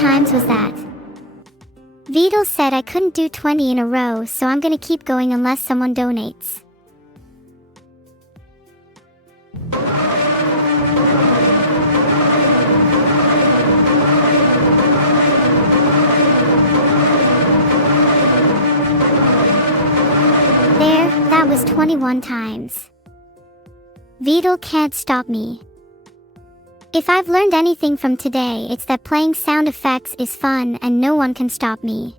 times was that? Vidal said I couldn't do 20 in a row, so I'm gonna keep going unless someone donates. There, that was 21 times. Vidal can't stop me. If I've learned anything from today, it's that playing sound effects is fun and no one can stop me.